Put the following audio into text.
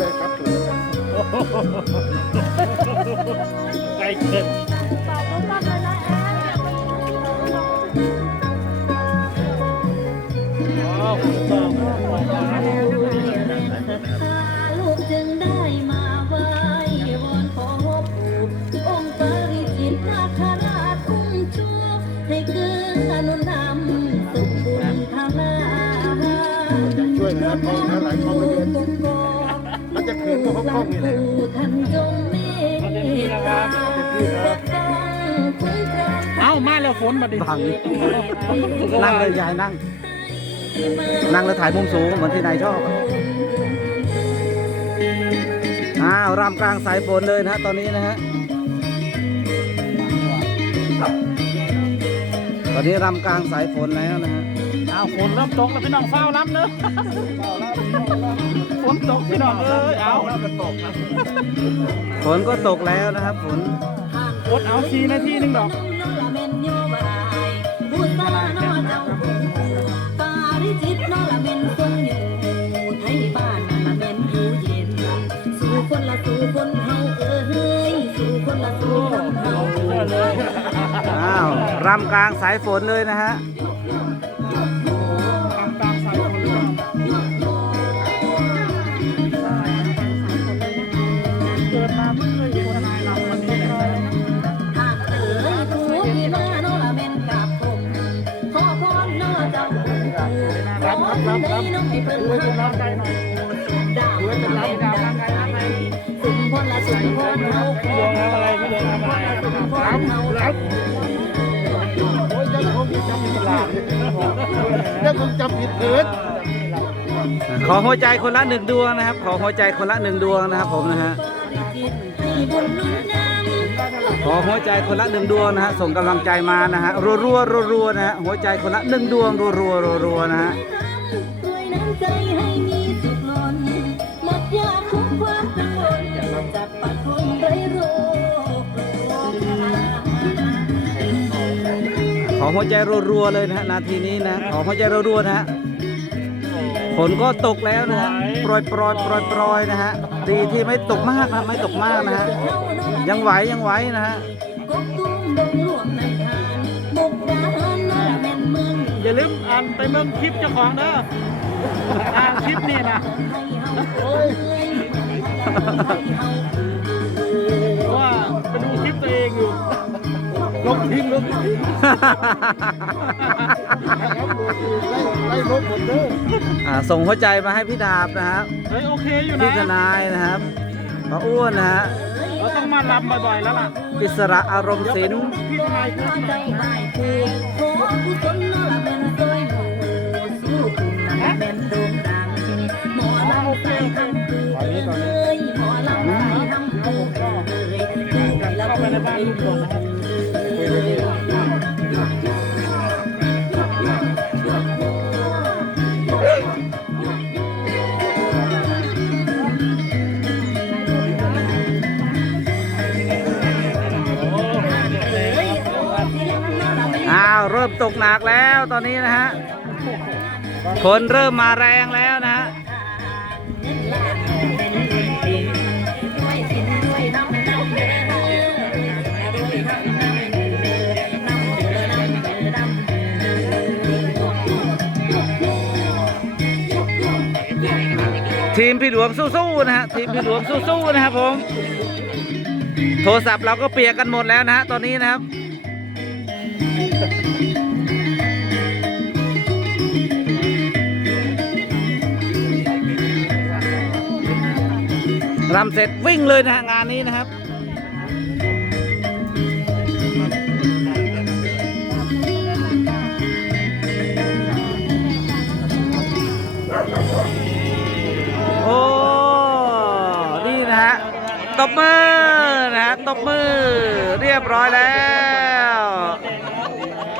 ไกลเกินบอกลูกก่อนเลยนะแอนอ๋อคุณต้องลูกจึงได้มาไหว้วอนขอปู่องค์ปริจิตนาคราชคุ้มชูให้เกื้อหนุนนำสุขบุญทางหน้าช่วยนะครับเขาหลายเขาไม่เยอะ มันจะคืนตัวเขาคล่องนี่แหละปู่ท่านจงเมตตาปกป้องคุ้มครองเอ้ามาแล้วฝนมาดิบังนั่งเลยยายนั่ง นั่งแล้วถ่ายมุมสูงเหมือนที่นายชอบอะอ้าวรำกลางสายฝนเลยนะฮะตอนนี้นะฮะตอนนี้รำกลางสายฝนแล้วนะฮะ อ้าวฝนเริ่มตกแล้วพี่น้องเฝ้าล้ำเนอะฝนตกพี่น้องเอ้ยเอาฝนก็ตกแล้วนะครับฝนอดเอาทีนาทีหนึงดอกผู้ตานอเจ้าปาริจิตนอละเมนคนอยู่ไทยบ้านนั่นละเมนอยู่เย็นสู่คนละสู่คนเฮาเอ้ยสู่คนละสู่คนเฮาอ้าวรำกลางสายฝนเลยนะฮะ มาเพิ่งเคยเห็นทนายรำวันนี้แหละหากเอ้ยผู้ที่มานอละเมนกับผมขอพรนอเจ้าขอให้ได้น้องให้เพิ่นด้วยกำลังใจหน่อยดาวเป็นดาวดาวใจสุ่มพลละสุมพลเฮาพี่โยงทำอะไรพี่โยงทำอะไรสุ่มพลเฮาโอ้ยยังคงจำผิดตลาดยังคงจำผิดเถิดขอหัวใจคนละหนึ่งดวงนะครับ ขอหัวใจคนละหนึ่งดวงนะครับผมนะฮะ ขอหัวใจคนละหนึ่งดวงนะฮะส่งกำลังใจมานะฮะรัวรัวรัวรัวนะฮะหัวใจคนละหนึ่งดวงรัวรัวรัวรัวนะฮะขล้นหมดยาทุกความกังวลจากปัดทนไร้โรคขอหัวใจรัวๆเลยนะฮะนาทีนี้นะขอหัวใจรัวๆนะฮะ ฝนก็ตกแล้วนะฮะโปรยโปรยโปรยโปรยนะฮะดีที่ไม่ตกมากนะไม่ตกมากนะฮะยังไหวยังไหวนะฮะองอย่าลืมอ่านไปเมืองคลิปเจ้าของเด้ออ่านคลิปนี่นะ ลบทิ้งลบทิ้งไล่ไล่ลบหมดเด้ออ่าส่งหัวใจมาให้พี่ดาบนะฮะเฮ้ยโอเคอยู่พี่นะทนายนะครับป้าอ้วนนะฮะเราต้องมาลำบ่อยๆแล้วล่ะอิสระอารมณ์ศิลป์พี่ทนายครับใจหายผู้ขอผู้สนน่าเป็นซอยหมู่สู้คุณนั่นเป็นโด่งดังหมอลำใจทำคือเอ้ยหมอลำใจทำคือเอ้ยคือละเข้าไปผู้ในบ้านลุงพลนะครับาวเริ่มตกหนักแล้วตอนนี้นะฮะฝนเริ่มมาแรงแล้วนะฮะทีมพี่หลวงสู้ๆนะฮะทีมพี่หลวงสู้ๆนะครับผม โทรศัพท์เราก็เปียกกันหมดแล้วนะฮะตอนนี้นะครับ รำเสร็จวิ่งเลยนะงานนี้นะครับโอ้นี่นะฮะตบมือนะฮะตบมือเรียบร้อยแล้ว